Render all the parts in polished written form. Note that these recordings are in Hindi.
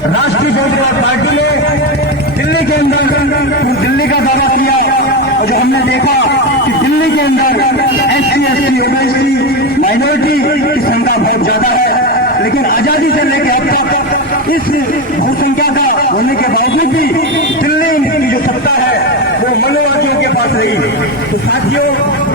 राष्ट्रीय जनता पार्टी ने दिल्ली के अंदर दिल्ली का दौरा किया और जो हमने देखा कि दिल्ली के अंदर SC, ST, MST माइनॉरिटी की संख्या बहुत ज्यादा है, लेकिन आजादी से लेकर अब तक इस बहुसंख्या का होने के बावजूद भी दिल्ली की जो सत्ता है वो मनोवादियों के पास रही। तो साथियों,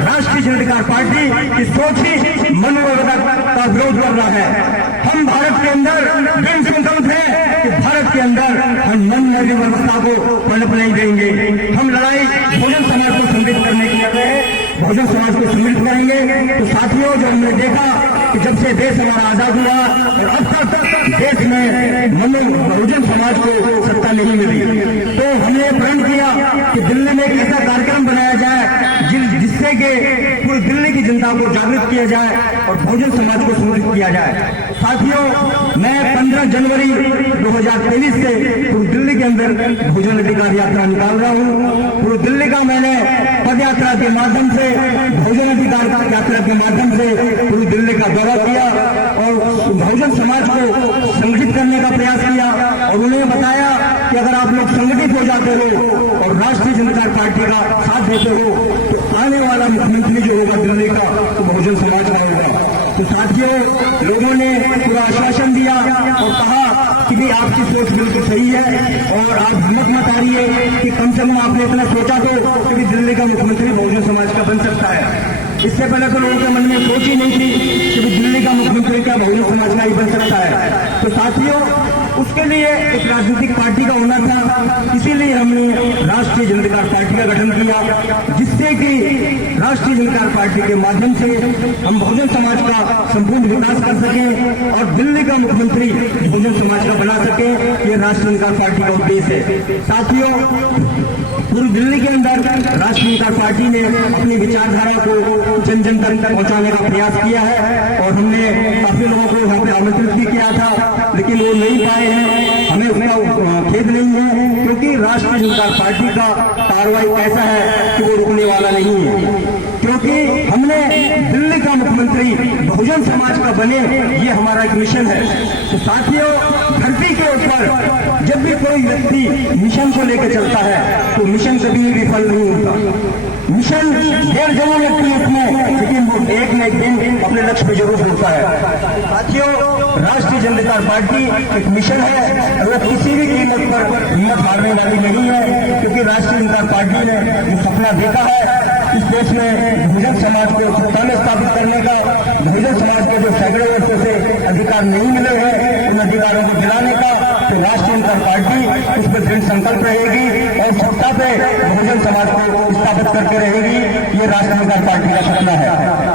राष्ट्रीय जनता पार्टी की सोच ही मनोवाद का विरोध कर रहा है। हम भारत के अंदर दृढ़ संकल्प है कि भारत के अंदर हम मनमानी व्यवस्था को पनप नहीं देंगे। हम लड़ाई बहुजन समाज को समृद्ध करने के लिए कर रहे हैं, बहुजन समाज को समृद्ध करेंगे। तो साथियों, जो हमने देखा कि जब से देश हमारा आजाद हुआ और अब तक देश में बहुजन समाज को सत्ता नहीं मिली, तो हमने प्रण किया कि दिल्ली में एक ऐसा कार्यक्रम बनाया जाए जिससे कि पूरी दिल्ली की जनता को जागृत किया जाए और बहुजन समाज को समृद्ध किया जाए। साथियों, मैं 15 जनवरी 2023 से पूरी दिल्ली के अंदर बहुजन अधिकार यात्रा निकाल रहा हूँ। पूरी दिल्ली का मैंने पद यात्रा के माध्यम से, बहुजन अधिकार यात्रा के माध्यम से पूरी दिल्ली का दौरा किया और बहुजन समाज को संगठित करने का प्रयास किया और उन्हें बताया कि अगर आप लोग संगठित हो जाते हो और राष्ट्रीय जनता पार्टी का साथ देते हो तो आने वाला मुख्यमंत्री जो होगा दिल्ली का तो बहुजन समाज का होगा। तो साथियों, लोगों ने पूरा आश्वासन दिया और कहा कि भी आपकी सोच बिल्कुल सही है और आप हिम्मत मत हारिए कि कम से कम आपने इतना सोचा तो कि दिल्ली का मुख्यमंत्री बहुजन समाज का बन सकता है। इससे पहले तो लोगों के मन में सोच ही नहीं थी कि दिल्ली का मुख्यमंत्री क्या बहुजन समाज का ही बन सकता है। तो साथियों, उसके लिए एक राजनीतिक पार्टी का होना था, इसीलिए हमने राष्ट्रीय जनता पार्टी का गठन किया, जिससे कि राष्ट्रीय जनता पार्टी के माध्यम से हम बहुजन समाज का संपूर्ण विकास कर सकें और दिल्ली का मुख्यमंत्री बहुजन समाज का बना सके। ये राष्ट्रीय जनता पार्टी का उद्देश्य है। साथियों, पूरी दिल्ली के अंदर राष्ट्रीय जनता पार्टी ने अपनी विचारधारा को जन जन तक पहुंचाने का प्रयास किया है और हमने काफी लोगों को यहाँ पे आमंत्रित भी किया था, लेकिन वो नहीं पाए हैं। हमें उसका खेद नहीं है, क्योंकि राष्ट्रीय जनता पार्टी का कार्रवाई ऐसा है कि वो रुकने वाला नहीं है, क्योंकि हमने दिल्ली का मुख्यमंत्री बहुजन समाज का बने, ये हमारा एक मिशन है। तो साथियों, धरती के ऊपर जब भी कोई व्यक्ति मिशन को लेकर चलता है तो मिशन कभी भी विफल नहीं होता। मिशन ढेर जरूर लगती है उसमें, लेकिन वो एक न एक दिन अपने लक्ष्य पे जरूर पहुंचता है। साथियों, राष्ट्रीय जनता पार्टी एक मिशन है और वो किसी भी कीमत पर हिम्मत हारने वाली नहीं है, क्योंकि राष्ट्रीय जनता पार्टी ने जो सपना देखा है इस देश में बहुजन समाज को सत्ता में स्थापित करने का, बहुजन समाज को जो सैकड़ों वर्षों से अधिकार नहीं मिले हैं उन अधिकारों को दिलाने का, तो राष्ट्रीय जनता पार्टी उस पर दृढ़ संकल्प रहेगी और सत्ता पे बहुजन समाज को स्थापित करके रहेगी। ये राष्ट्रीय जनता पार्टी का सपना है।